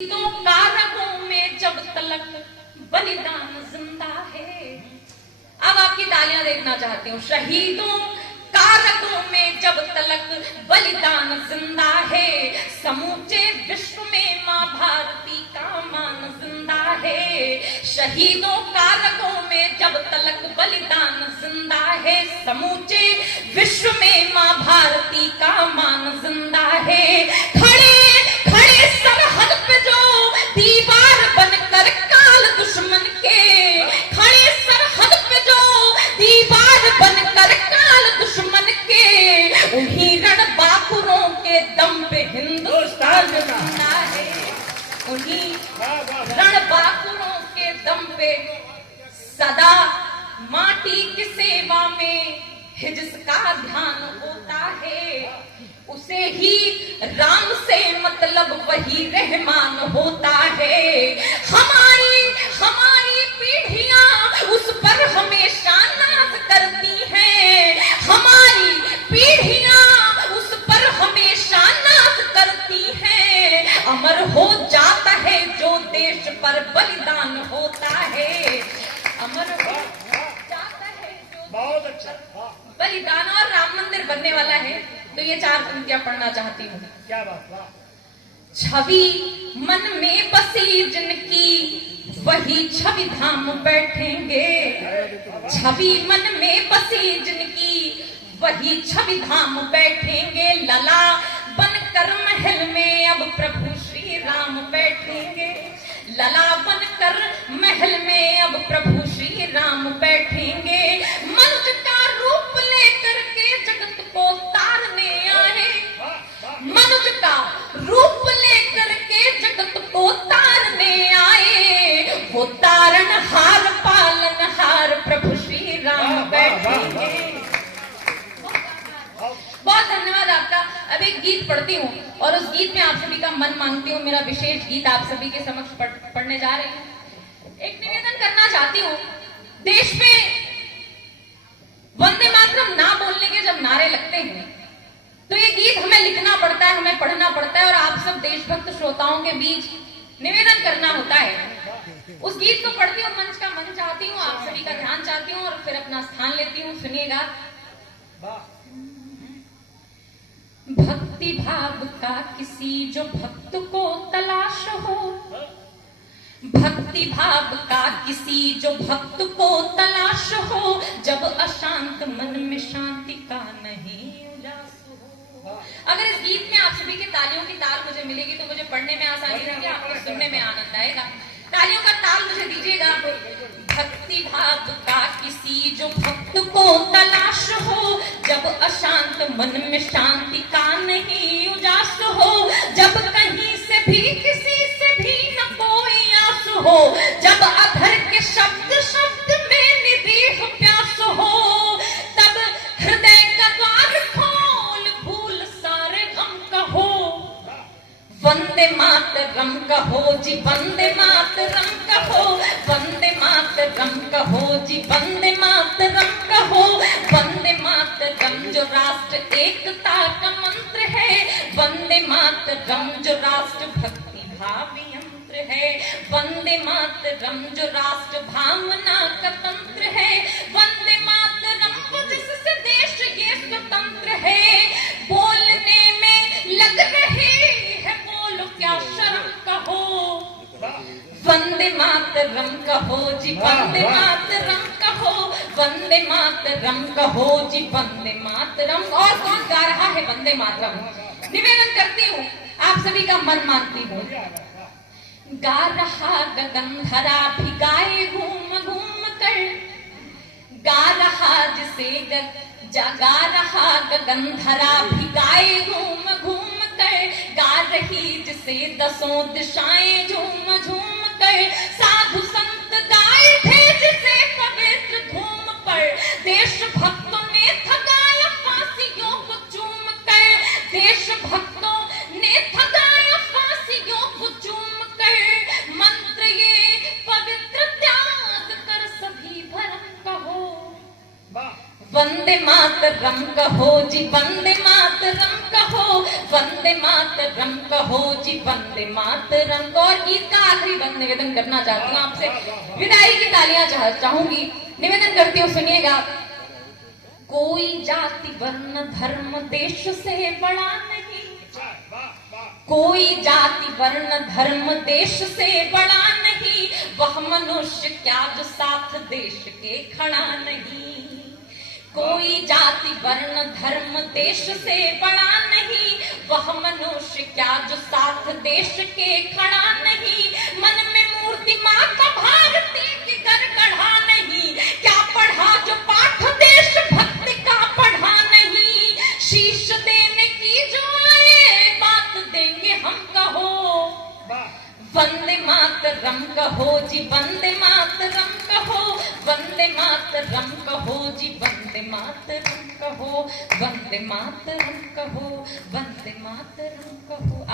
शहीदों कारकों में जब तलक बलिदान जिंदा है। अब आपकी तालियां देखना चाहती हूँ। शहीदों कारकों में जब तलक बलिदान जिंदा है, समूचे विश्व में मां भारती का मान जिंदा है। शहीदों कारकों में जब तलक बलिदान जिंदा है, समूचे विश्व में मां भारती का मान जिंदा है। खड़े खड़े सरहद पे जो दीवार बनकर काल दुश्मन के, खड़े सरहद पे जो दीवार बनकर काल दुश्मन के, उन्हीं रणबांकुरों के दम पे हिंदुस्तान जिंदा है। उन्हीं रणबांकुरों के दम पे सदा माटी की सेवा में जिसका ध्यान होता है, उसे ही राम से मतलब वही रहमान होता है। हमारी हमारी पीढ़ियां उस पर हमेशा नाज करती हैं, हमारी पीढ़ियां उस पर हमेशा नाज करती हैं। अमर हो जाता है जो देश पर बलिदान होता है, अमर हो जाता है जो बहुत अच्छा बलिदान। और राम मंदिर बनने वाला है तो ये 4 पंक्तियां पढ़ना चाहती हूँ। क्या बात, वाह। छवि मन में बसी जिनकी वही छवि धाम बैठेंगे, छवि मन में बसी जिनकी वही छवि धाम बैठेंगे। लला बनकर महल में अब प्रभु श्री राम बैठेंगे, लला बनकर महल में अब प्रभु श्री राम बैठेंगे। मंच का रूप लेकर के जगत को तारने आए, मनुष्य का रूप लेकर के जगत को तारने आए। वो तारनहार पालनहार प्रभु श्री राम बैठेंगे। बहुत धन्यवाद आपका। अब एक गीत पढ़ती हूँ और उस गीत में आप सभी का मन मांगती हूँ। मेरा विशेष गीत आप सभी के समक्ष पढ़ने जा रही हूँ। एक निवेदन करना चाहती हूँ। देश में वंदे मातरम ना बोलने के जब नारे लगते हैं तो ये गीत हमें लिखना पड़ता है, हमें पढ़ना पड़ता है और आप सब देशभक्त श्रोताओं के बीच निवेदन करना होता है। उस गीत को पढ़ती हूँ, मंच का मन चाहती हूँ, आप सभी का ध्यान चाहती हूँ और फिर अपना स्थान लेती हूँ। सुनिएगा। भक्ति भाव का किसी जो भक्त को तलाश हो, भक्ति भाव का किसी जो भक्त को तलाश हो, जब अशांत मन में शांति का नहीं उजास हो। अगर इस गीत में आप सभी के तालियों की ताल मुझे मिलेगी तो मुझे पढ़ने में आसानी रहेगी, आपको सुनने में आनंद आएगा। तालियों का ताल मुझे दीजिएगा। भक्ति भाव का किसी जो भक्त को तलाश हो, जब अशांत मन में शांति का नहीं उजास हो, जब कहीं से भी किसी से भी न कोई आस हो, जब अधर के शब्द शब्द में निरीह प्यास हो, तब हृदय का द्वार खोल भूल सारे गम कहो। वंदे मातरम कहो जी, वंदे मातरम कहो, वंदे मातरम कहो जी, वंदे मातरम कहो। वंदे मातरम जो राष्ट्र एकता का मंत्र है, वंदे मातरम जो राष्ट्र भक्ति भावी यंत्र है, वंदे मातरम जो राष्ट्र भावना का तंत्र है, वंदे मातरम को जिससे देश ये स्वतंत्र है। बोलने में लग रहे है बोलो क्या शर्म कहो, वंदे मातरम कहो जी, वंदे मातरम कहो, वंदे मातरम कहो जी, वंदे मातरम। और कौन गा रहा है वंदे मातरम? निवेदन करती हूँ, आप सभी का मन मानती हूँ। गा रहा गगनधरा भी गाए घूम घूम कर, गा रहा जिसे गा रहा गगनधरा भी गाए घूम घूम कर, गा रही जिसे 10 दिशाएं झूम झूम कर। साधु संत गाए थे जिसे पवित्र धूम पर, देश भक्तों ने थगाया फांसियों को चूम कर, देश भक्तों ने थगाया फांसियों को चूम कर। मंत्र ये पवित्र त्याग कर सभी भरम कहो, वंदे मातरम कहो जी, वंदे मातरम कहो, वंदे मातरम कहो जी, वंदे मातरम। और गीत का आखिरी बंद निवेदन करना चाहती हूँ आपसे, विदाई की तालियां चाहूंगी, निवेदन करती हूँ, सुनिएगा। कोई जाति वर्ण धर्म देश से बड़ा नहीं, कोई जाति वर्ण धर्म देश से बड़ा नहीं, वह मनुष्य क्या जो साथ देश के खड़ा नहीं। कोई जाति वर्ण धर्म देश से बड़ा नहीं, वह मनुष्य क्या जो साथ देश के खड़ा नहीं। मन में मूर्ति माँ का भारती की घर गढ़ा नहीं, क्या पढ़ा जो पाठ देश भक्ति का पढ़ा नहीं। शीश देने की जो आए बात देंगे हम, कहो वंदे मातरम कहो जी, वंदे मातरम कहो, वंदे मातरम कहो जी, वंदे मातरम कहो, वंदे मातरम कहो, वंदे मातरम कहो।